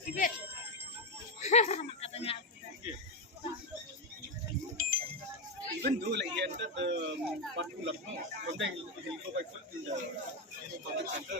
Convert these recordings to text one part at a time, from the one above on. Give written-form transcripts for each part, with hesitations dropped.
Sibit. Katanya aku. Even though like he entered the party in Lucknow, one day he'll go by foot in the public center.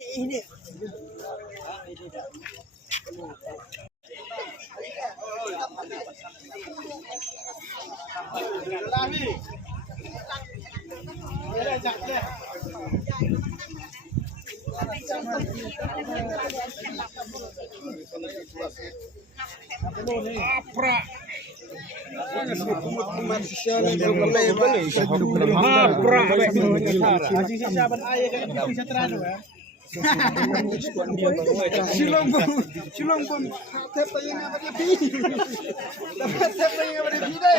Ini Silong pun tap yang apa dia pilih. Dapat tap yang apa dia pilih.